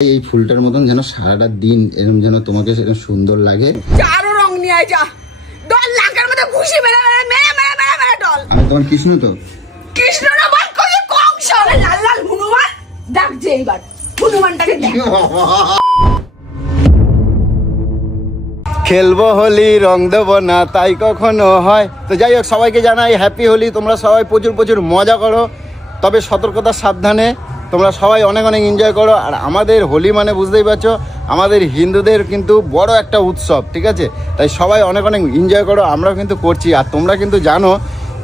এই ফুলটার মতন যেন সারাটা দিন এরকম যেন তোমাকে সেটা সুন্দর লাগে। চারো রং নিয়ে আয় যা, ডল লাগার মধ্যে ঘুষি মেরে মেরে মেরে মেরে মেরে মেরে ডল। আমি তোমার কৃষ্ণ তো? কৃষ্ণ না বল কই কংস, লাল লাল হনুমান ডাক যে এইবার হনুমানটাকে দেখ। খেলবো হোলি রং দেবো না তাই কখনো হয়। তো যাই হোক, সবাইকে জানাই হ্যাপি হোলি। তোমরা সবাই প্রচুর প্রচুর মজা করো, তবে সতর্কতার সাবধানে। তোমরা সবাই অনেক অনেক এনজয় করো। আর আমাদের হোলি মানে বুঝতেই পারছো, আমাদের হিন্দুদের কিন্তু বড় একটা উৎসব, ঠিক আছে? তাই সবাই অনেক অনেক এনজয় করো, আমরাও কিন্তু করছি। আর তোমরা কিন্তু জানো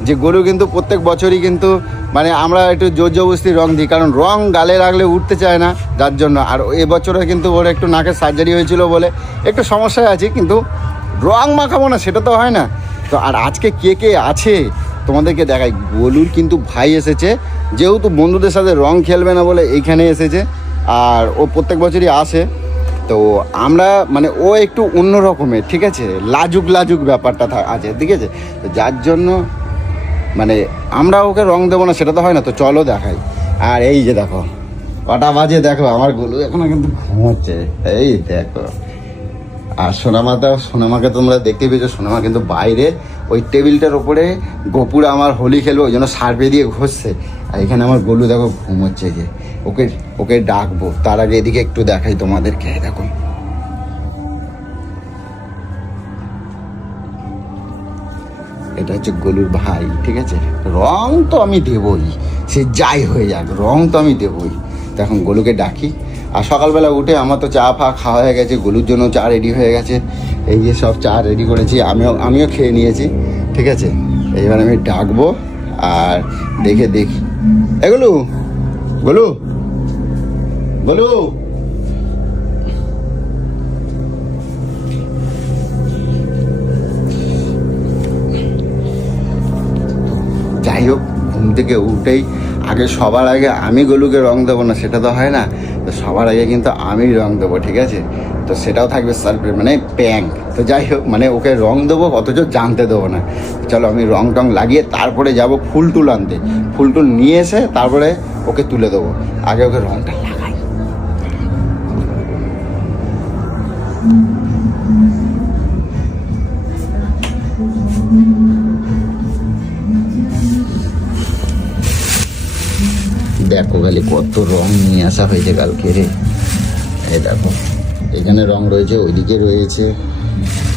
যে গরু কিন্তু প্রত্যেক বছরই কিন্তু মানে আমরা একটু জোর জবরদস্তি রং দিই, কারণ রং গালে রাখলে উঠতে চায় না, যার জন্য। আর এবছরে কিন্তু ওর একটু নাকের সার্জারি হয়েছিল বলে একটু সমস্যায় আছে, কিন্তু রং মাখাবো না সেটা তো হয় না। তো আর আজকে কে কে আছে তোমাদেরকে দেখাই। গোলুর কিন্তু ভাই এসেছে, যেহেতু বন্ধুদের সাথে রং খেলবে না বলে এইখানে এসেছে। আর ও প্রত্যেক বছরই আসে। তো আমরা মানে ও একটু অন্য রকমের, ঠিক আছে, লাজুক লাজুক ব্যাপারটা আছে, ঠিক আছে? তো যার জন্য মানে আমরা ওকে রং দেবো না সেটা তো হয় না। তো চলো দেখাই। আর এই যে দেখো কটা বাজে, দেখো আমার গোলু এখনো কিন্তু ঘুমোচ্ছে, এই দেখো। আর সোনামাকে তোমরা দেখতে পেয়েছো, সোনামা কিন্তু বাইরে ওই টেবিলটার ওপরে গোপুর আমার হোলি খেলবে ওই জন্য সার্ভে দিয়ে ঘষছে। আর এখানে আমার গোলু দেখো ঘুমোচ্ছে, যে ওকে ওকে ডাকবো। তার আগে এদিকে একটু দেখাই তোমাদেরকে, দেখো এটা হচ্ছে গোলুর ভাই, ঠিক আছে? রং তো আমি দেবই, সে যাই হয়ে যাক, রং তো আমি দেবই। তো এখন গোলুকে ডাকি। আর সকালবেলা উঠে আমার তো চা ফা খাওয়া হয়ে গেছে, গোলুর জন্য চা রেডি হয়ে গেছে। এই যে সব চা রেডি করেছি, আমিও খেয়ে নিয়েছি, ঠিক আছে? এইবার আমি ডাকবো আর দেখি এগুলো গোলু গোলু যাই হোক, ঘুম থেকে উঠেই আগে সবার আগে আমি গোলুকে রং দেবো না সেটা তো হয় না। তো সবার আগে কিন্তু আমি রং দেবো, ঠিক আছে? তো সেটাও থাকবে সারপ্রাইজ, মানে প্র্যাঙ্ক। তো যাই হোক, মানে ওকে রং দেবো অথচ জানতে দেবো না। চলো আমি রং টং লাগিয়ে তারপরে যাব ফুল টুল আনতে। ফুল টুল নিয়ে এসে তারপরে ওকে তুলে দেবো। আগে ওকে রংটা লাগাই। দেখো খালি কত রং নিয়ে আসা হয়েছে কালকে রে। এই দেখো এখানে রং রয়েছে, ওইদিকে রয়েছে,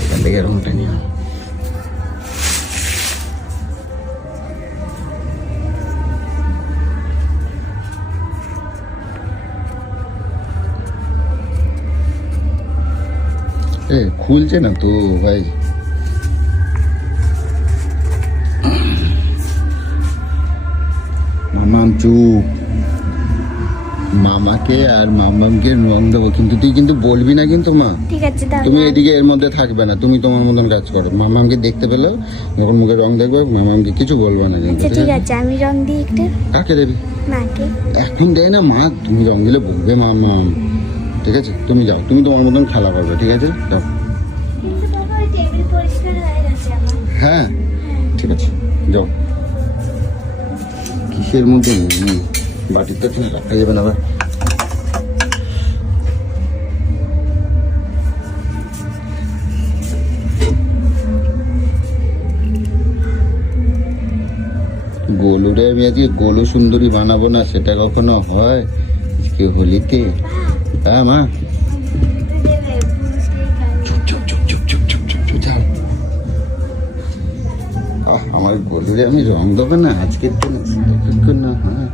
এখান থেকে রংটা নিয়ে খুলছে না তো ভাই। মামাম চুপ, মামাকে আর মামামকে রং দেবো, কিন্তু তুই কিন্তু বলবি না কিন্তু মা, ঠিক আছে? তুমি এদিকে এর মধ্যে থাকবে না, তুমি তোমার মতন কাজ করো। মামামকে দেখতে পেলেও যখন মুখে রং দেখবে মামামকে কিছু বলবো না কিন্তু। ঠিক আছে, আমি রং দিই একটু। কাকে দেবি? মাকে। এখন দেয় না মা, তুমি রং দিলে বলবে মামাম, ঠিক আছে? তুমি যাও, তুমি তোমার মতন খেলা করবে, ঠিক আছে? যাও। হ্যাঁ ঠিক আছে, যাও। কিসের মধ্যে বাটির তো রাখা যাবে না আবার। গোলুরে আমি আজকে গোলু সুন্দরী বানাবো না, সেটা কখনো হয় আজকে হোলিতে? হ্যাঁ মা, আমার গোলুরে আমি রং দেবো না আজকের দিন না। হ্যাঁ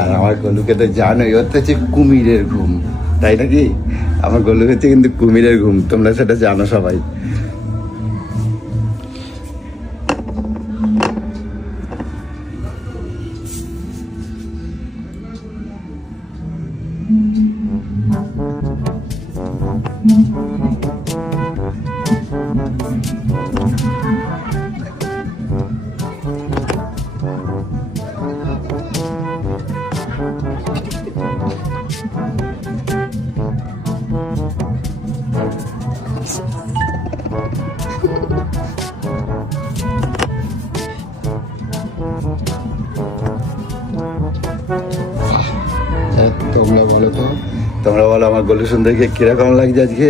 আর আমার গোলুকে তো জানোই, ওর তো হচ্ছে কুমিরের ঘুম, তাই নাকি? আমার গোলু হচ্ছে কিন্তু কুমিরের ঘুম, তোমরা সেটা জানো সবাই। তোমরা বলো তো, তোমরা বলো আমার গলু সুন্দরকে কিরকম লাগছে আজকে।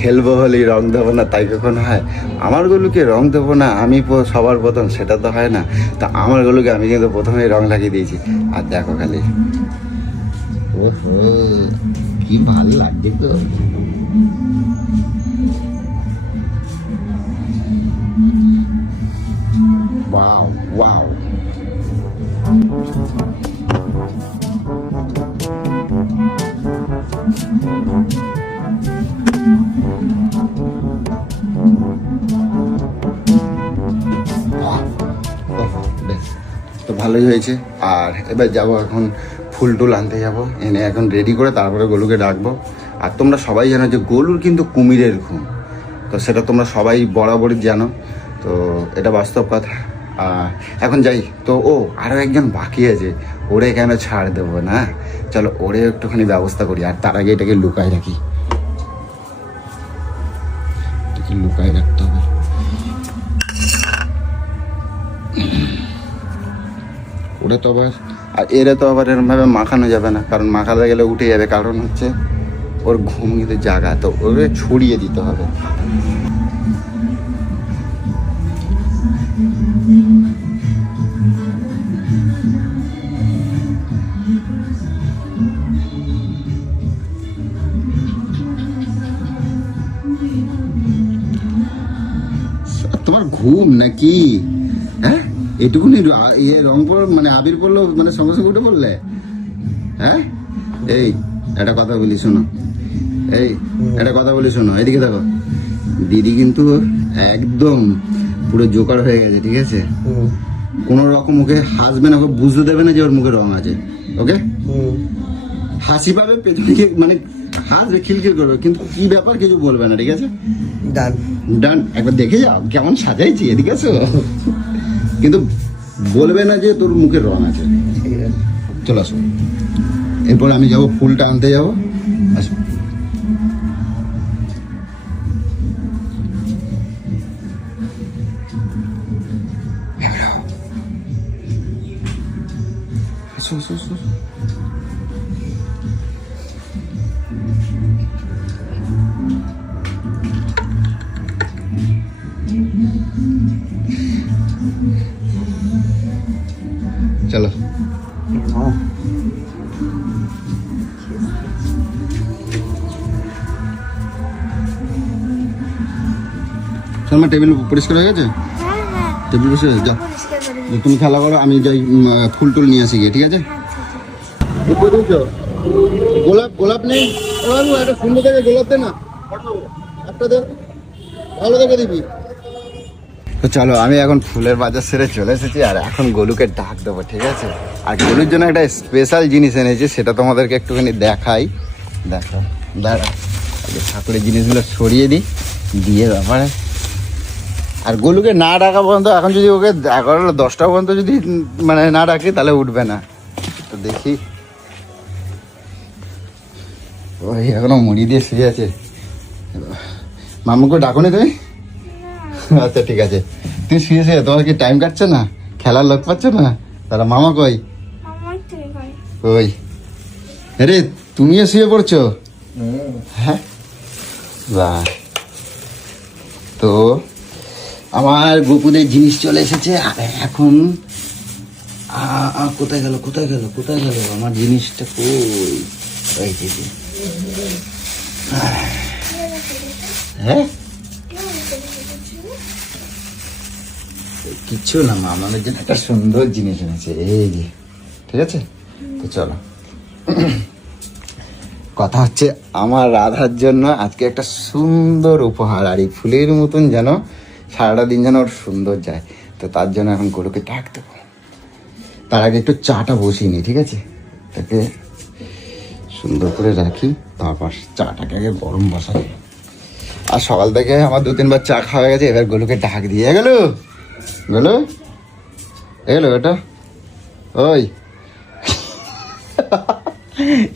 খেলবো হলি রং দেবো না তাই কখন হয়? আমার গলুকে রং দেবো না আমি সবার প্রথম, সেটা তো হয় না। তা আমার গলুকে আমি কিন্তু প্রথমেই রং লাগিয়ে দিয়েছি। আর দেখো খালি, ওহো কি ভাল লাগছে তো। ওয়াও ওয়াও, বেশ তো ভালোই হয়েছে। আর এবার যাব এখন ফুল টুল আনতে যাব, এনে এখন রেডি করে তারপরে গলুকে ডাকবো। আর তোমরা সবাই জানো যে গলুর কিন্তু কুমিরের ঘুম, তো সেটা তোমরা সবাই বরাবরই জানো, তো এটা বাস্তব কথা। এখন যাই তো। ও আরও একজন বাকি আছে, ওরে কেন ছাড় দেবো না, চলো ওরে একটুখানি ব্যবস্থা করি। আর তার আগে এটাকে লুকায় রাখি, লুকায় রাখতে হবে। ওরে তো আবার, আর এরে তো আবার এরমভাবে মাখানো যাবে না, কারণ মাখাতে গেলে উঠে যাবে। কারণ হচ্ছে ওর ঘুম কিন্তু জাগা, তো ওরে ছড়িয়ে দিতে হবে। তোমার ঘুম নাকি? হ্যাঁ, এটুকুনি রং মানে আবির পড়লো মানে সঙ্গে সঙ্গে উঠে পড়লে? হ্যাঁ, এই একটা কথা বলি শোনো, এই একটা কথা বলি শোনো, এদিকে দেখো। দিদি কিন্তু একদম পুরো জোকার হয়ে গেছে, ঠিক আছে? কোনো রকম ওকে হাসবে না, ওকে বুঝতে দেবে না যে ওর মুখে রং আছে। ওকে হাসি পাবে পেছনে মানে হাসবে, খিলখিল করবে, কিন্তু কি ব্যাপার কিছু বলবে না, ঠিক আছে? ডান ডান, একবার দেখে যাও কেমন সাজাইছি, এদিকে আছো। কিন্তু বলবে না যে তোর মুখে রং আছে। চলো আসো, এরপর আমি যাবো ফুলটা আনতে যাবো। আসো, আসো আসো আসো। চলো শর্মা, টেবিল পরিষ্কার হয়ে গেছে? টেবিল বসে যাও, তুমি খেলা করো, আমি যাই ফুল টুল নিয়ে আসি গিয়ে, ঠিক আছে? গোলাপ গোলাপ নেই? একটা সুন্দর দেখে গোলাপ দে না, একটা দে, ভালো দেখে দিবি। তো চলো, আমি এখন ফুলের বাজার সেরে চলে এসেছি, আর এখন গলুকে ডাক দেবো, ঠিক আছে? আর গলুর জন্য একটা স্পেশাল জিনিস এনেছি, সেটা তোমাদেরকে একটুখানি দেখাই। দেখো, দাঁড়া, ঠাকুরের জিনিসগুলো সরিয়ে দিই, দিয়ে ব্যাপারে। আর গলুকে না ডাকা পর্যন্ত, এখন যদি ওকে 11-10টা পর্যন্ত যদি মানে না ডাকি তাহলে উঠবে না। তো দেখি, ওই এখনো মুড়ি দিয়ে শুয়ে আছে। মামুকে ডাকো নি তুমি? আচ্ছা ঠিক আছে, তুই শুয়ে শুয়ে, তোমার কি টাইম কাটছে না? খেলার লোক পাচ্ছ না? তারা মামা কই? ওই আরে তুমিও শুয়ে পড়ছো? হ্যাঁ, বাহ। তো আমার গোপুদের জিনিস চলে এসেছে, আর এখন কোথায় গেল কোথায় গেল কোথায় গেল আমার জিনিসটা? কই? হ্যাঁ, কিচ্ছু না, মামাদের জন্য একটা সুন্দর জিনিস এনেছে, এই যে, ঠিক আছে? তো চলো, কথা হচ্ছে আমার রাধার জন্য আজকে একটা সুন্দর উপহার, আর এই ফুলের মতন যেন সারাটা দিন যেন ওর সুন্দর যায়। তো তার জন্য এখন গরুকে ডাক দেবো। তার আগে একটু চাটা বসিয়ে নিই, ঠিক আছে? তাকে সুন্দর করে রাখি, তারপর চাটাকে আগে গরম বসাই। আর সকাল থেকে আমার 2-3 বার চা খাওয়া গেছে, এবার গলুকে ডাক দিয়ে গেল। গলু এলো, এটা ওই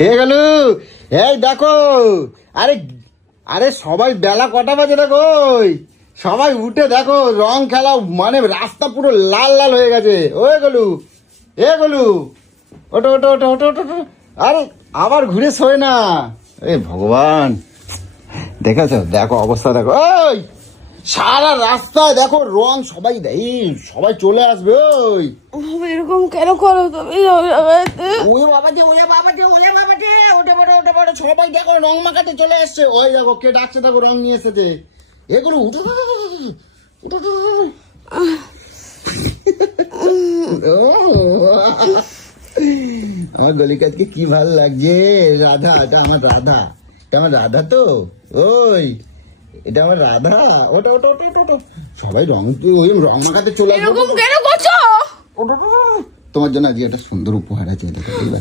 এ গেলু, এই দেখো, আরে আরে সবাই বেলা কটা বাজে দেখো, সবাই উঠে দেখো, রং খেলা মানে রাস্তা পুরো লাল লাল হয়ে গেছে। ওই গলু, এ গলু, ওটো ওটো ওটো ওটো ওটো, আরে আবার ঘুরে শোয় না, এ ভগবান, দেখেছো, দেখো অবস্থা দেখো, ওই সারা রাস্তায় দেখো রং, সবাই সবাই চলে আসবে। ওই এরকম কেন করো তুমি? ওরে বাবা যে, ওরে বাবা যে, ওরে বাবা যে, ওঠে পড়ো, ওঠে পড়ো, সবাই দেখো রং মাখাতে চলে এসছে। ওই দেখো কে ডাকছে, দেখো রং নিয়ে এসেছে, এগুলো উঠো উঠো উঠো। আমার গলি কাজকে কি ভালো লাগছে, রাধা, এটা আমার রাধা, এটা আমার রাধা তো, ওই এটা আমার রাধা, ওটা ওটা ওটা ওটা, সবাই রং, ওই রং মাখাতে চলে আসবে। এরকম কেন করছো? তোমার জন্য আজকে একটা সুন্দর উপহার আছে, দেখো বুঝলে?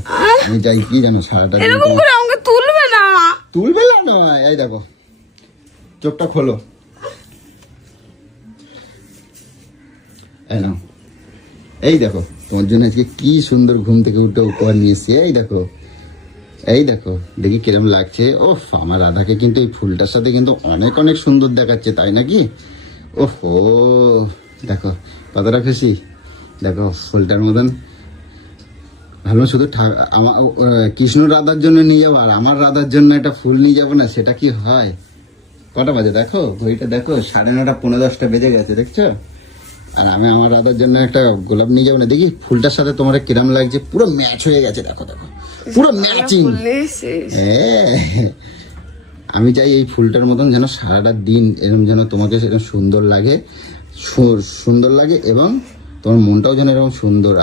আমি চাই কি জানো, সারাটা দিন এরকম করে আমাকে তুলবে না। তুলবে না নয়, এই দেখো চোখটা খোলো, এই নাও, এই দেখো তোমার জন্য আজকে কি সুন্দর ঘুম থেকে উঠে উপহার নিয়ে এসেছি। এই দেখো, এই দেখো, দেখি কিরম লাগছে। ও আমার রাধাকে কিন্তু এই ফুলটার সাথে কিন্তু অনেক অনেক সুন্দর দেখাচ্ছে, তাই নাকি? ওহো, দেখো কতটা খুশি, দেখো ফুলটার মতন। ভালো, শুধু আমার কৃষ্ণ রাধার জন্য নিয়ে যাবো, আর আমার রাধার জন্য একটা ফুল নিয়ে যাবো না, সেটা কি হয়? কটা বাজে দেখো, ঘড়িটা দেখো, 9:30, 10:30 বেজে গেছে, দেখছো? আর আমি আমার রাধার জন্য একটা গোলাপ নিয়ে যাবো না, দেখি ফুলটার সাথে তোমার কিরাম লাগছে। পুরো ম্যাচ হয়ে গেছে, দেখো দেখো, পুরো ম্যাচিং। হ্যাঁ, আমি চাই এই ফুলটার মতন যেন সারাটা দিন এরকম যেন তোমাকে সেরকম সুন্দর লাগে, সুন্দর লাগে, এবং তোমার মনটাও যেন এরকম সুন্দর।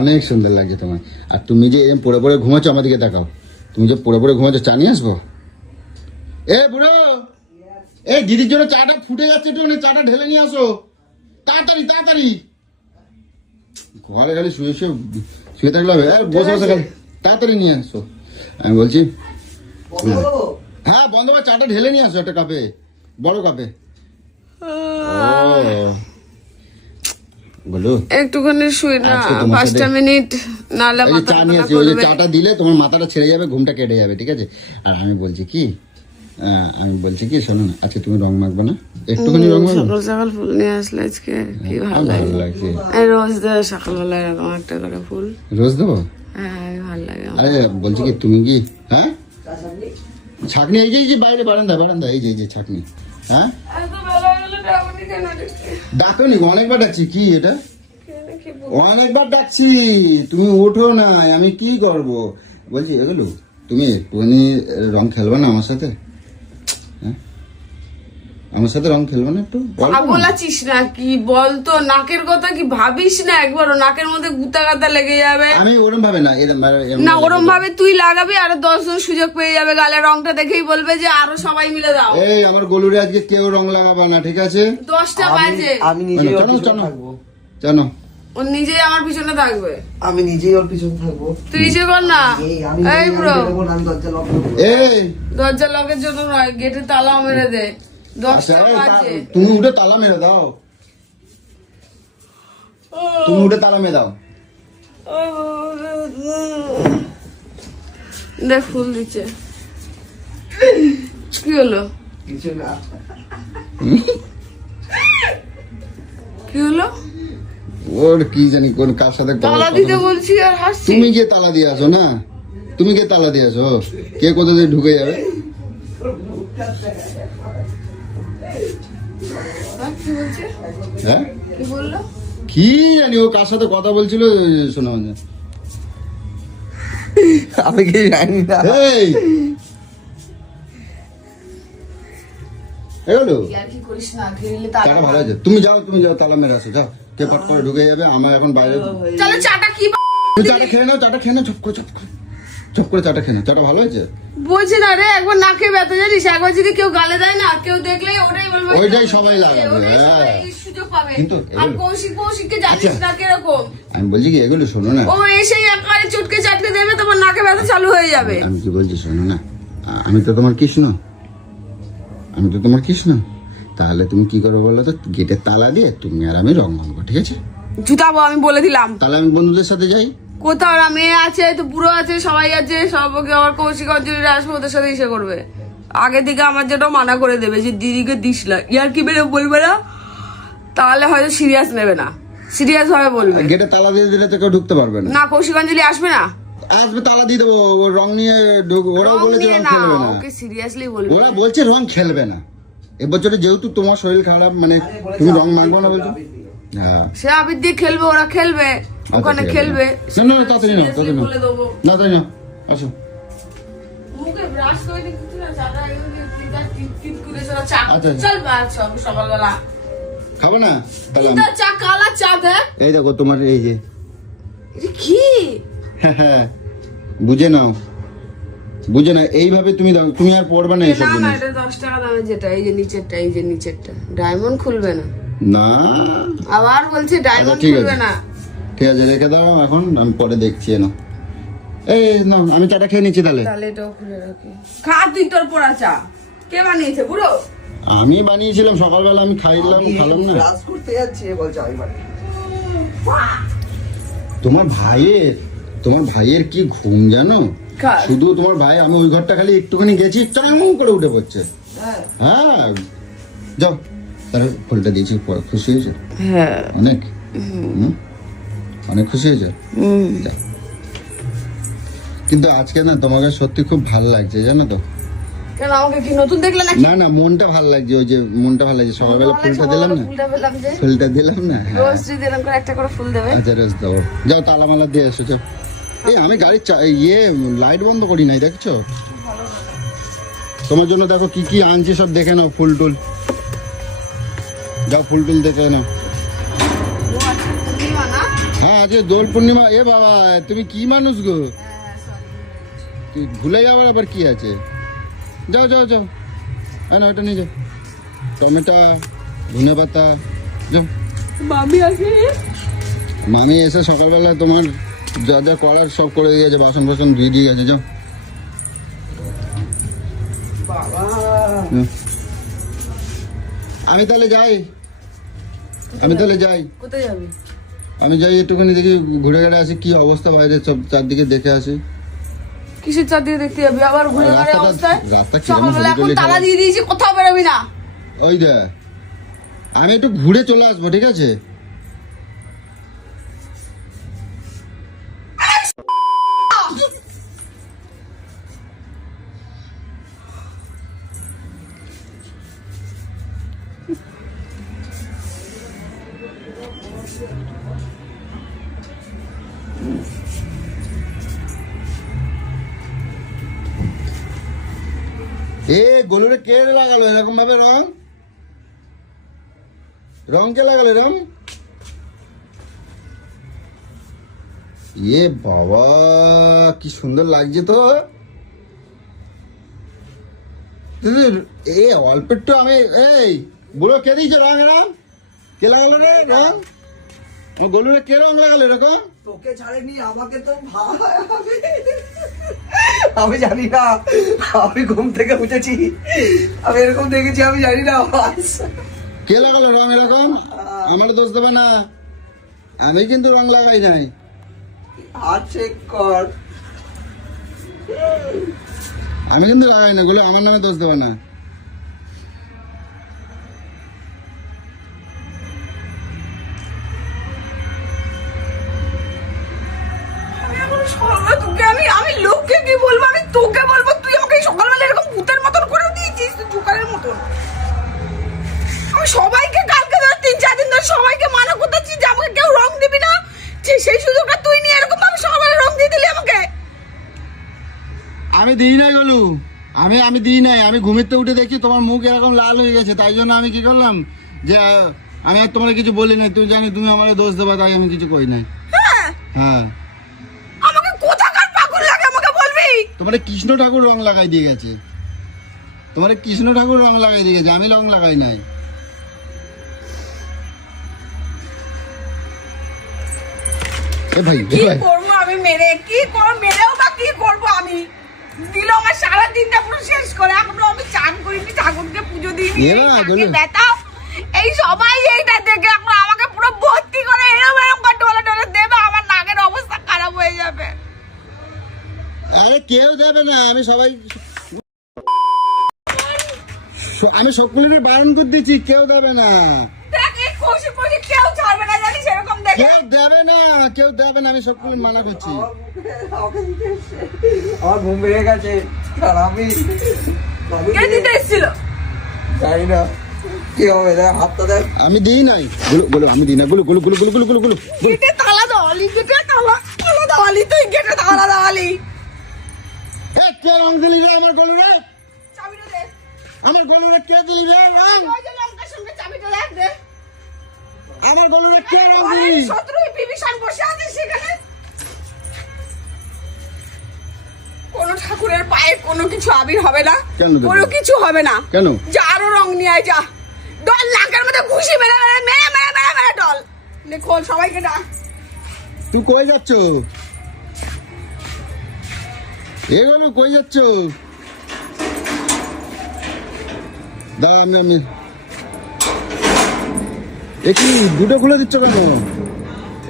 অনেক সুন্দর লাগছে তোমার। আর তুমি যে এরকম পড়ে পড়ে ঘুমাচ্ছ, আমার দিকে তাকাও, তুমি যে পড়ে পড়ে ঘুমাচ্ছ, চা নিয়ে আসবো? এ বুড়ো, এই দিদির জন্য চাটা ফুটে যাচ্ছে, একটু চাটা ঢেলে নিয়ে আসো, তাড়াতাড়ি তাড়াতাড়ি। ঘরে খালি শুয়ে শুয়ে থাকলে হবে, বসে বসে খালি, তাড়াতাড়ি নিয়ে আসো। আমি বলছি হ্যাঁ বন্ধ, চাটা ঢেলে নিয়ে আসো একটা কাপে, বড় কাপে। বলো একটুখানি শুই না, 5টা মিনিট, নাহলে চা নিয়ে আসি, ওই যে চাটা দিলে তোমার মাথাটা ছেড়ে যাবে, ঘুমটা কেটে যাবে, ঠিক আছে? আর আমি বলছি কি, শোনো না, আজকে তুমি রং মাখবে না? একটুখানি রং মাখবে? সকাল সকাল ফুল নিয়ে আসলে আজকে কি ভালো লাগছে। রোজ দেয় সকালবেলা এরকম একটা করে ফুল, রোজ দেবো? হ্যাঁ ভালো লাগে। আরে বলছি কি, তুমি কি, হ্যাঁ ছাকনি, এই যে বাইরে বারান্দা, এই যে ছাকনি, হ্যাঁ ডাকনি, অনেকবার ডাকছি, কি এটা অনেকবার ডাকছি, তুমি ওঠো না, আমি কি করব? বলছি এগুলো তুমি একটুখানি রং খেলবে না আমার সাথে? হ্যাঁ, আমার সাথে রং খেলবে না একটু? বলাছিস না কি বলতো, নাকের কথা কি ভাবিস না একবারও? নাকের মধ্যে গুতা গাতা লেগে যাবে। আমি ওরম ভাবে না, না ওরম ভাবে তুই লাগাবি, আর 10 জন সুযোগ পেয়ে যাবে, গালে রংটা দেখেই বলবে যে আরো সবাই মিলে দাও। এই আমার গলুরে আজকে কেউ রং লাগাবে না, ঠিক আছে? 10টা বাজে, আমি নিজেই ওর পিছনে থাকবো। জানো ও নিজেই আমার পিছনে থাকবে, আমি নিজেই ওর পিছনে থাকবো। তুই ইচ্ছে কর না। এই ব্রো, আমি দরজা লক করবো। এই দরজা লকের জন্য নয়, গেটে তালা মেরে দে, 10টা আচ্ছা, বাজে। তুমি উঠে তালা মেরে দাও, তুমি উঠে তালা মেরে দাও। দেখ ফুল দিচ্ছে, কি হলো? কিছু না। কি হলো? ওর কি জানি কোন কার সাথে তালা দিতে বলছি আর হাসছি। তুমি গিয়ে তালা দিয়ে আসো না, তুমি গিয়ে তালা দিয়ে আসো, কে কোথা দিয়ে ঢুকে যাবে? কি বলছে? হ্যাঁ কি বললো? কি জানি, ও কার সাথে কথা বলছিল, শোনা মানে। আমি কি জানি না। এই এগুলো কি করিস না, ঘিরলে তালা চাটা ভালো আছে, তুমি যাও তালা মেরে আসো, যাও, কে পাট করে ঢুকে যাবে, আমার এখন বাইরে। চলো চাটা কি তুমি চাটা খেয়ে নাও, চপ করে চাটা খেয়ে নাও, চাটা ভালো হয়েছে? বলছি না রে, একবার নাকে ব্যথা জানিস, একবার যদি কেউ গালে দেয় না, কেউ দেখলেই ওটাই বলবে, ওইটাই সবাই লাগাবে, ওটাই সবাই হ্যাঁ। সুযোগ পাবে। কিন্তু আর এগুলো- কৌশিককে জানিস আচ্ছা। না কিরকম, আমি বলছি কি, এগুলো শোনো না, ও এসেই একেবারে চুটকে চাটকে দেবে, তোমার নাকে ব্যথা চালু হয়ে যাবে। আমি কি বলছি শোনো না, আমি তো তোমার কৃষ্ণ, তাহলে তুমি কি করো বলো তো, গেটের তালা দিয়ে তুমি আর আমি রং মাখবো, ঠিক আছে? জুতাবো, আমি বলে দিলাম। তাহলে আমি বন্ধুদের সাথে যাই। কোথাও ওরা মেয়ে আছে, তো বুড়ো আছে, সবাই আছে, সবকে আবার কৌশিক অঞ্জলিরা আসবে, ওদের সাথে ইসে করবে। আগে দিকে আমার যেটা মানা করে দেবে যে দিদিকে দিস না, ইয়ার কি বেরো বলবে না, তাহলে হয়তো সিরিয়াস নেবে না, সিরিয়াস ভাবে বলবে। গেটে তালা দিয়ে দিলে তো কেউ ঢুকতে পারবে না। না, কৌশিক অঞ্জলি আসবে না, আসবে, তালা দিয়ে দেবো। ও রং নিয়ে ওরাও রং বলেছে নিয়ে রং না, খেলবে না। ওকে সিরিয়াসলি বলবে। ওরা বলছে রং খেলবে না এবছরে, যেহেতু তোমার শরীর খারাপ, মানে তুমি রং মাখবো না বলছো। হ্যাঁ, সে আবির দিয়ে খেলবে, ওরা খেলবে, ওখানে ঠিক আছে। খেলবে। না না না, তাড়াতাড়ি না, তাড়াতাড়ি না, বলে দেবো। না তাই না, আসো। মুখে ব্রাশ করে দিচ্ছি না, সাদা টিপ করে চা। আচ্ছা। চল বাস সকালবেলা খাবো না তাহলে দুধ চা, কালা চা দে। এই দেখো তোমার এই যে এটা কি? হ্যাঁ, বুঝে নাও, বুঝে না, এইভাবে তুমি দাও, তুমি আর পড়বে না এইসব না না, জিনিস। এটা 10 টাকা দামের যেটা, এই যে নিচেরটা, এই যে নিচেরটা ডায়মন্ড খুলবে না। না, আবার বলছে ডায়মন্ড আচ্ছা, ঠিক খুলবে আছে। না। ঠিক আছে, রেখে দাও, এখন আমি পরে দেখছি। না এই না, আমি চাটা খেয়ে নিচ্ছি তাহলে। তাহলে এটাও খুলে রাখি। খা তুই তোর পোড়া চা। কে বানিয়েছে বুড়ো? আমি বানিয়েছিলাম সকালবেলা, আমি খাইলাম, খালাম না। ক্লাস করতে যাচ্ছি বলছে আমি বাড়ি। তোমার ভাইয়ের কি ঘুম জানো, কার? শুধু তোমার ভাই, আমি ওই ঘরটা খালি একটুখানি গেছি, চাং করে উঠে পড়ছে। হ্যাঁ হ্যাঁ, যাও, তার ফুলটা দিয়েছি, খুশি হয়েছে হ্যাঁ। অনেক? অনেক খুশি হয়েছে? যাও। কিন্তু আজকে না তোমাকে সত্যি খুব ভালো লাগছে জানো তো। কেন, আমাকে কি নতুন দেখলে নাকি? না না, মনটা ভালো লাগছে, ওই যে মনটা ভালো লাগছে, সকালবেলা ফুলটা দিলাম না, ফুলটা পেলাম যে। ফুলটা দিলাম না। হ্যাঁ, রোজ যদি এরকম করে একটা করে ফুল দেবে। আচ্ছা রোজ দেবো। যাও, তালামালা দিয়ে এসো, যাও। এই আমি গাড়ির লাইট বন্ধ করি নাই, দেখছো? তোমার জন্য দেখো কি কি আনছি, সব দেখে নাও, ফুল টুল। যাও, ফুল টুল দেখে নাও। ও আচ্ছা, পূর্ণিমা না? হ্যাঁ, আজকে দোল পূর্ণিমা। এ বাবা, তুমি কি মানুষ গো, তুই ভুলে যাবার আবার কি আছে। যাও যাও যাও, হ্যাঁ না, ওটা নিয়ে যাও, টমেটো, ধনে পাতা, যাও। মামি আসে। মামি এসে সকালবেলা তোমার যা যা করার সব করে দিয়ে গেছে, বাসন ফাসন ধুয়ে দিয়ে গেছে, যাও। বাবা যাও। আমি তাহলে যাই, কোথায় যাবি? আমি যাই একটুখানি দেখি, ঘুরে ঘুরে আসি কি অবস্থা বাইরে, সব চারদিকে দেখে আসি। কিসের চারদিকে দেখতে যাবি আবার ঘুরে ঘুরে রাস্তাটা- অবস্থায়? রাস্তা কিরম সকালবেলা এখন হুলুটুলি তালা খেলা। দিয়ে দিয়েছি, কোথাও বেরোবি না। ওই দে, আমি একটু ঘুরে চলে আসবো, ঠিক আছে? এ গলুরে কে লাগালো এরকম ভাবে রং? রং কে লাগালো রং? এ বাবা, কি সুন্দর লাগছে তো। এ অল্প একটু আমি, এই বুড়ো কে দিয়েছে রং? এরম কে লাগালো রে রং? ও গলুরে কে রং লাগালো এরকম? তোকে ছাড়েনি, আমাকে তো ভাই আমি জানি না, আমি ঘুম থেকে উঠেছি, আমি এরকম দেখেছি, আমি জানি না। কে লাগালো রং এরকম? আমার দোষ দেবে না, আমি কিন্তু রং লাগাই নাই। আর চেক কর। আমি কিন্তু লাগাই না, গুলো আমার নামে দোষ দেবে না। আমি এখন সকালবেলা তোকে আমি লোককে কি বলবো, আমি তোকে বলবো, তুই আমাকে এই সকালবেলা এরকম ভূতের মতন করে দিয়েছিস, তুই জোকারের মতন। আমি সবাইকে কালকে ধরে 3-4 দিন ধরে সবাইকে মানা করতেছি যে আমাকে কেউ রং দিবি না, সেই সুযোগটা তুই নিয়ে এরকম ভাবে সকালবেলা রং দিয়ে দিলি আমাকে। আমি দিই নাই গলু, আমি দিই নাই। আমি ঘুমিতে উঠে দেখি তোমার মুখ এরকম লাল হয়ে গেছে, তাই জন্য আমি কি করলাম যে আমি আর তোমার কিছু বলি নাই। তুই জানি তুমি আমার দোষ দেবা, তাই আমি কিছু করি নাই। হ্যাঁ, হ্যাঁ, আমাকে কোথাকার পাগল লাগে আমাকে বলবি। তোমার কৃষ্ণ ঠাকুর রং লাগাই দিয়ে গেছে, তোমার কৃষ্ণ ঠাকুর রং লাগাই দিয়ে গেছে, আমি রং লাগাই নাই। এ ভাই, কি করবো আমি মেরে, মেরেও বা কি করবো আমি? দিল আমার সারা দিনটা পুরো শেষ করে, এখনো আমি চান করিনি, ঠাকুরকে পুজো দিইনি, এ এই বাবা, নাকে গেলো। ব্যথা, এই সবাই এইটা দেখে এখন আমাকে পুরো ভর্তি করে এরকম করে ডলে ডলে দেবে, আমার নাকের অবস্থা খারাপ হয়ে যাবে। আরে কেউ দেবে না, আমি সবাই, আমি সকলের বারণ করে দিচ্ছি, কেউ দেবে না। দেখ এই কৌশিক কৌশিক কেউ ছাড়বে না জানিস এরকম দেখে। কেউ দেবে না, কেউ দেবে না, আমি সবগুলো মানা করছি। আমার ঘুম ভেঙে গেছে আর আমি কে দিতে এসেছিল? জানি না কি হবে, দেখ হাতটা দেখ। আমি দিই নাই, গুলো গুলো আমি দিই না, গুলো গুলো গুলো গুলো গুলো গুলো গুলো। গেটে তালা দেওয়ালি, গেটে তালা দেওয়ালি, তুই গেটে তালা দেওয়ালি। এ কে রং দিলি রে আমার গলু রে? চাবিটা দে। আমার গলু রে কে দিলি রে রং? ওই যে লঙ্কার সঙ্গে চাবিটা রাখ দে। আমার গলু রে কে রং আরে দিলি? শত্রুই বিভীষণ বসে আছে সেখানে। কোন ঠাকুরের পায়ে কোনো কিছু আবির হবে না, কেন দেবে? কোনো কিছু হবে না। কেন? যা আরো রং নিয়ে আয় যা। ডল নাকের মধ্যে ঘুষি মেরে মেরে মেরে মেরে মেরে মেরে ডল। নে খোল সবাইকে ডাক। তুই কই যাচ্ছ? এ গলু কই যাচ্ছ? দাঁড়া আমি এ কি দুটো খুলে দিচ্ছ কেন?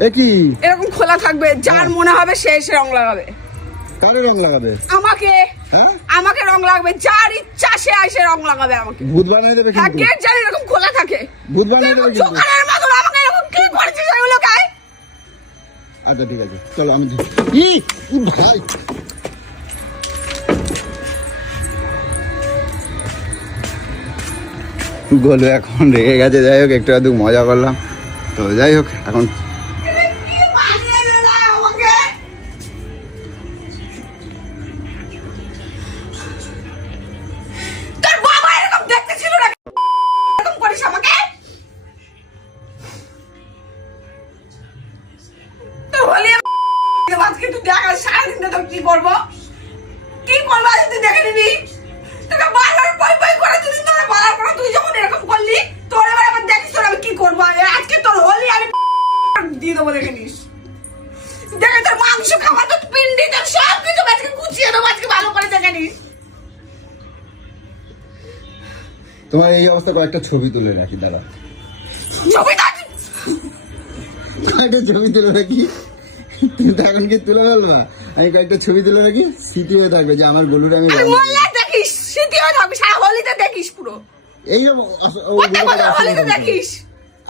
এ কি এরকম খোলা থাকবে, যার মনে হবে সে এসে রং লাগাবে। কারে রং লাগাবে? আমাকে হ্যাঁ, আমাকে রং লাগবে, যার ইচ্ছা সে এসে রং লাগাবে আমাকে। ভূত বানিয়ে দেবে হ্যাঁ, কিন্তু। গেট জানি এরকম খোলা থাকে। ভূত বানিয়ে দেবে কিন্তু। জোকারের মতন আমাকে এরকম কি করেছিস এগুলো গায়ে? আচ্ছা ঠিক আছে, চলো আমি ই ই ভাই গলু এখন রেগে গেছে। যাই হোক, একটু আধটু মজা করলাম। তো যাই হোক, এখন কি বানিয়ে দিলে আমাকে? তোর বাবা এরকম দেখতে ছিল না, এরকম করিস আমাকে? তো বলি আজকে তুই দেখ সারাদিন তো কি করবো, কি করবো আজ তুই দেখে নিবি। তোকে বারবার বই বই করে দিলি, তোরা বলার পর তুই যখন এরকম করলি, তোর এবার আবার দেখিস তোর আমি কি করবো। আজকে তোর হোলি আমি দিয়ে দেবো, দেখে নিস। দেখে তোর মাংস খাওয়া, তোর পিন্ডি, তোর সব কিছু আজকে গুছিয়ে দেবো, আজকে ভালো করে দেখে নিস। তোমার এই অবস্থা কয়েকটা ছবি তুলে রাখি। দাঁড়া, ছবিটা কয়েকটা ছবি তুলে রাখি। তুমি তো এখন কি তুলে ফেলবা? আমি কয়েকটা ছবি তুলে রাখি, স্মৃতি হয়ে থাকবে যে আমার গলুটা আমি আমি বললে দেখিস, স্মৃতি হয়ে থাকবি, সারা হোলিতে দেখিস পুরো। এইরকম প্রত্যেক বছর হোলিতে দেখিস।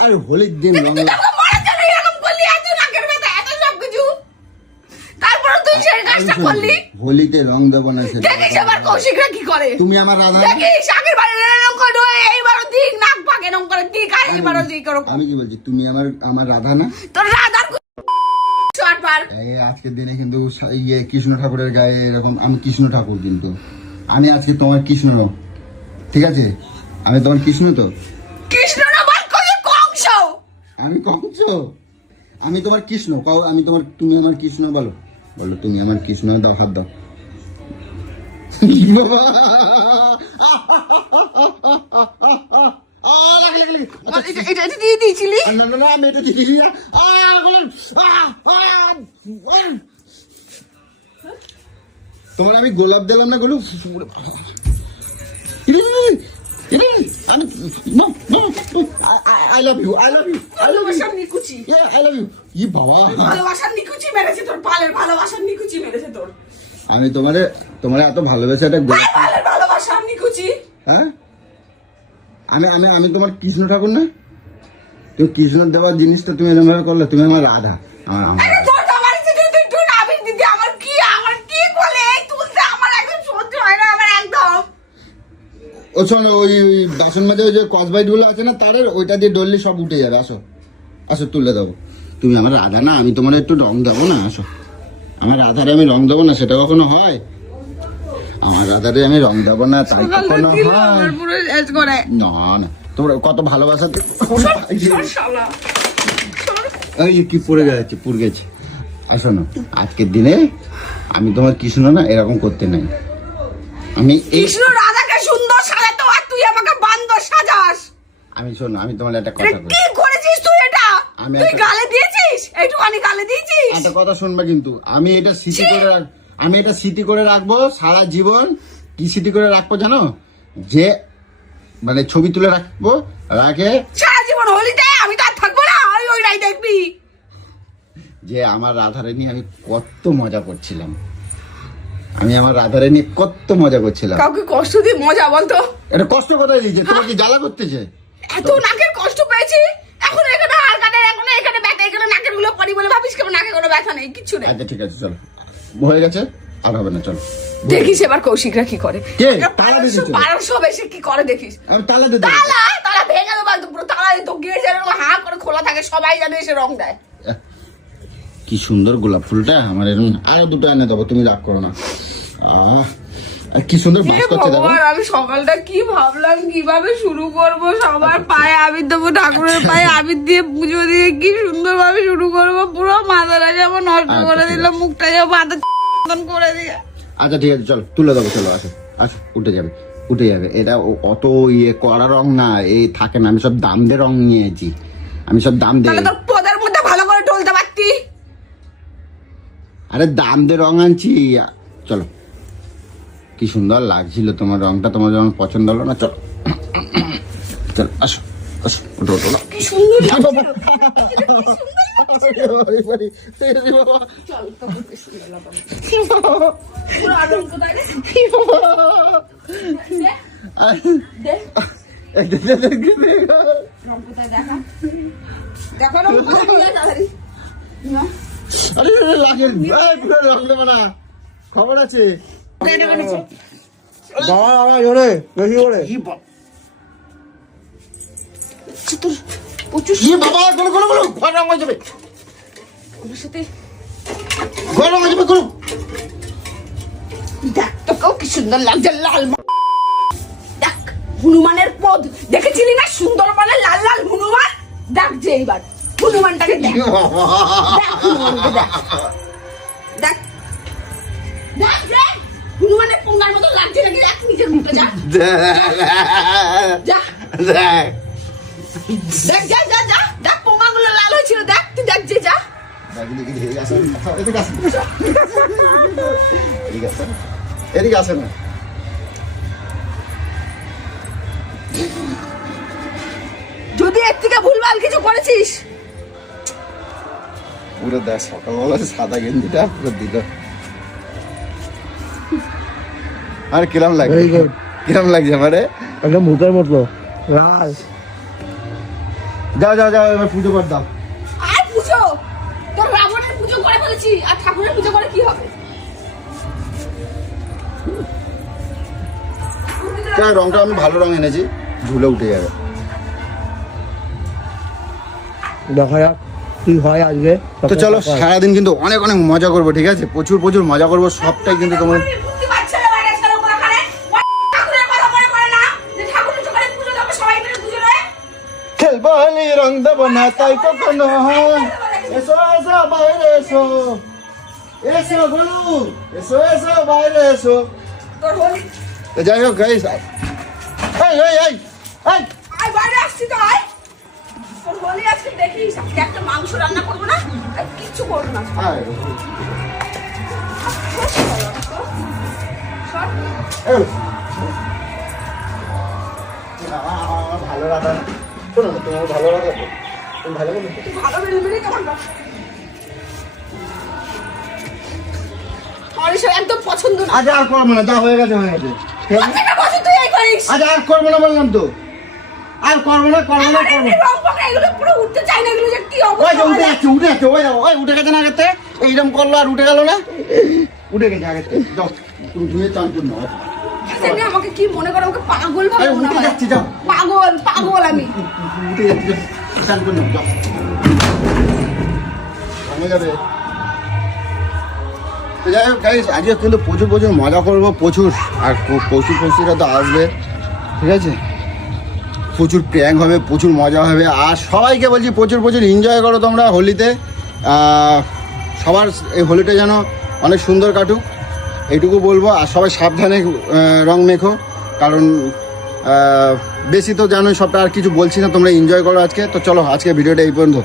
আর হোলির দিন রং তুই তো আমাকে মরার জন্য এরকম করলি, এত নাকের ব্যথা, এত সব কিছু। তারপরে তুই সেই কাজটা করলি। হোলিতে রং দেবো না সেটা। দেখিস আবার কৌশিকরা কি করে। তুমি আমার রাধা। দেখিস আগের বারে এরকম করে এইবারও দিক নাক পাকে এরকম করে দিক, আর এইবারও দিক ওরকম। আমি কি বলছি, তুমি আমার রাধা না? তোর রাধার শর্ট পার। এই আজকের দিনে কিন্তু ইয়ে কৃষ্ণ ঠাকুরের গায়ে এরকম, আমি কৃষ্ণ ঠাকুর কিন্তু। আমি আজকে তোমার কৃষ্ণ, ঠিক আছে? আমি তোমার কৃষ্ণ তো। কৃষ্ণ না বল কংস। আমি কংস? আমি তোমার কৃষ্ণ। কও আমি তোমার, তুমি আমার কৃষ্ণ। বলো বলো তুমি আমার কৃষ্ণ। দাও হাত দাও। বাবা! এটা দিয়ে দিয়েছিলি? না না না, আমি এটা দিই না। তোমার আমি গোলাপ দিলাম না Golu? I love you, I love you, I love you, ভালোবাসার নিকুচি। I love you. ই বাবা, ভালোবাসার নিকুচি মেরেছে তোর পালের, ভালোবাসার নিকুচি মেরেছে তোর। আমি তোমারে এত ভালোবেসে একটা ভাই পালের ভালোবাসার নিকুচি। হ্যাঁ, আমি আমি আমি তোমার কৃষ্ণ ঠাকুর না? তুমি কৃষ্ণ দেওয়ার জিনিসটা তুমি এরকম ভাবে করলে। তুমি আমার রাধা। আরে তোর তো আমার তুই নাবিক দিদি, আমার কি বলে এই তুলতে আমার একদম সহ্য হয় না, আমার একদম। ও শোনো, ওই বাসন মাঝে ওই যে কসবাইট গুলো আছে না তারের, ওইটা দিয়ে ডললে সব উঠে যাবে। আসো আসো, তুলে দেবো। তুমি আমার রাধা না? আমি তোমার একটু রং দেবো না? আসো, আমার রাধারে আমি রং দেবো না? সেটা কখনো হয়? আমার রাধারে আমি রং দেবো না, তাই কখনো হয়? পুরো এজ করে না না, তোমরা কত ভালোবাসা। শালা এই কি পড়ে গেছে, পুড়ে গেছে। আসো না, আজকের দিনে আমি তোমার কৃষ্ণ না, এরকম করতে নাই। আমি এই কৃষ্ণ রাধাকে সুন্দর সাজাতো, আর তুই আমাকে বান্দর সাজাস। আমি শোনো, আমি তোমার একটা এটা কথা বলি। কি করেছিস তুই? এটা আমি তুই একটা- গালে দিয়েছিস, একটুখানি গালে দিয়েছিস। একটা কথা শুনবে কিন্তু, আমি এটা স্মৃতি করে আমি এটা স্মৃতি করে রাখবো সারা জীবন। কি স্মৃতি করে রাখবো জানো? যে মানে ছবি তুলে রাখবো, রাখে সারা জীবন হোলিতে আমি তো আর থাকবো না, ওইটাই দেখবি। যে আমার রাধারে নিয়ে আমি কত মজা করছিলাম। আমি আমার রাধারে নিয়ে কত মজা করছিলাম। কাউকে কষ্ট দিয়ে মজা বলতো? এটা কষ্ট কোথায় দিয়েছে? তোমার কি জ্বালা করতেছে? এত নাকের কষ্ট পেয়েছি, এখন এখানে হাড় কাটে, এখন এখানে ব্যথা, এখানে নাকের গুলো পড়ি বলে ভাবিস কেমন নাকে কোনো ব্যথা নেই, কিচ্ছু নেই। আচ্ছা ঠিক আছে চলো, হয়ে গেছে, আর হবে না, চলো। দেখিস এবার কৌশিকরা কি করে, কে? তালা দিয়ে দিচ্ছ? 1200 বেশি কি করে দেখিস। আমি তালা দিয়ে দেবো। তালা ভেঙে দেবো একদম, পুরো তালা তো গেট যেন হা করে খোলা থাকে, সবাই জানে এসে রং দেয়। কি সুন্দর গোলাপ ফুলটা আমার, এরকম আরো দুটো এনে দেবো, তুমি রাগ করো না। আর কি সুন্দর বাস করছে দেখো। ভগবান, আমি সকালটা কি ভাবলাম কিভাবে শুরু করব, সবার পায়ে আবির দেবো, ঠাকুরের পায়ে আবির দিয়ে পুজো দিয়ে কি সুন্দর ভাবে শুরু করব, পুরো মাথাটা যেমন নষ্ট করে দিলাম, মুখটা যেমন মাথা করে দিয়ে। আচ্ছা ঠিক আছে চলো, তুলে দেবো, চলো আসো আসো, উঠে যাবে উঠে যাবে। এটা অত ইয়ে করা রং না, এই থাকে না, আমি সব দাম দিয়ে রং নিয়েছি, আমি সব দাম দিয়ে। তাহলে তোর পদের মধ্যে ভালো করে টলতে পারতি। আরে দাম দিয়ে রং আনছি, চলো। কি সুন্দর লাগছিল তোমার রংটা, তোমার যখন পছন্দ হলো না, চলো চলো আসো আসো, ওঠো ওঠো। কি সুন্দর লাগছে। চল, তোকে কি সুন্দর লাগছে। পুরো আরং কোথায় রে? দে, রং কোথায় দেখা। দেখো রং কোথায় নিয়ে তাড়াতাড়ি। না, আরে লাগে পুরো রং দেবো না, খবর আছে। এটা বানিয়েছে। বাবা জোরে বেশি করে। তোর প্রচুর কি বাবা, গুলো গুলো গুলো, ঘর রং হয়ে যাবে, ওর সাথে ঘর রং হয়ে যাবে, গুলো। দেখ তোকেও কি সুন্দর লাগছে, লাল দেখ, হনুমানের পদ দেখেছিলি না, সুন্দরবনের লাল লাল হনুমান, দেখ যে এইবার হনুমানটাকে দেখ, দেখ হনুমানকে দেখ, দেখ দেখ দেখ হনুমানের পোঙ্গার মতো লাগছে নাকি, দেখ নিজের মুখে যা যা দেখ দেখ যা যা যা, দেখ পোঙ্গাগুলো লাল হয়েছিল, দেখ তুই দেখ যে যা। এদিকে আসে না, যদি এর থেকে ভুলভাল কিছু করেছিস, পুরো দেখ সকালবেলা সাদা গেঞ্জিটা পুরো দিল। আর কিরম লাগছে, Very good. কিরম লাগছে আমারে? একদম ভূতের মতো লাল। যাও যাও যাও, এবার পুজো কর দাও। আর পুজো, তোর রাবণের পুজো করে বলেছি, আর ঠাকুরের পুজো করে কি হবে। রংটা আমি ভালো রং এনেছি, ধুলে উঠে যাবে। দেখা যাক কি হয় আজকে। তো চলো, সারাদিন কিন্তু অনেক অনেক মজা করবো, ঠিক আছে, প্রচুর প্রচুর মজা করবো, সবটাই কিন্তু তোমার। আমি বুঝতে পারছি না বাইরে ছেলে ওখানে ঠাকুরের কথা মনে পড়ে না, যে ঠাকুরের চোখে পুজো দেবো সবাই মিলে পুজো নয়। খেলবো হলি রং দেবো না তাই কখনো হয়, এসো এসো বাইরে এসো, এসো বলু, এসো এসো বাইরে এসো। তোর হোলি, তো যাই হোক গাইস, এই এই এই এই আয় বাইরে আসছি তো আয়। তোর হোলি আজকে দেখিস, আজকে একটা মাংস রান্না করবো না, আর কিচ্ছু করবো না। আয়, সর। এই। আমার ভালো লাগা না, শোনো না, তোমার ভালো লাগা, তুমি ভালো বলো। তুই ভালো বেলবেলি কেমন না, আমার এসব একদম পছন্দ না। আজ আর করবো না, যা হয়ে গেছে হয়ে গেছে। প্রত্যেকটা বছর তুই এই করিস। আজ আর করবো না বললাম তো, আর করবো না করবো না আমার করবো। এমনি রং পাকা এগুলো পুরো উঠতে চাই না, এগুলো যে কি ওই অবস্থা যে উঠে হয়। যাচ্ছে উঠে যাচ্ছে, ওই যাও, ওই উঠে গেছে না আগের, এইরকম করলো আর উঠে গেল না, উঠে গেছে আগের, যাও তুমি ধুয়ে চান করুন না। সেদিন আমাকে কি মনে করো, আমাকে পাগল ভাবে আরে মনে উঠে হয়। যাচ্ছি, যাও পাগল পাগল আমি। উঠে যাচ্ছি, যাও চান করুন না, যাও ভাঙে যাবে। তো যাই হোক গাইস, আজকে কিন্তু প্রচুর প্রচুর মজা করবো, প্রচুর, আর প্রচুর প্রচুররা তো আসবে, ঠিক আছে, প্রচুর প্র্যাঙ্ক হবে, প্রচুর মজা হবে, আর সবাইকে বলছি প্রচুর প্রচুর এনজয় করো তোমরা হোলিতে। সবার এই হোলিটা যেন অনেক সুন্দর কাটুক, এইটুকু বলবো। আর সবাই সাবধানে রং মেখো, কারণ বেশি তো জানোই সবটা, আর কিছু বলছি না, তোমরা এনজয় করো আজকে। তো চলো, আজকে ভিডিওটা এই পর্যন্ত।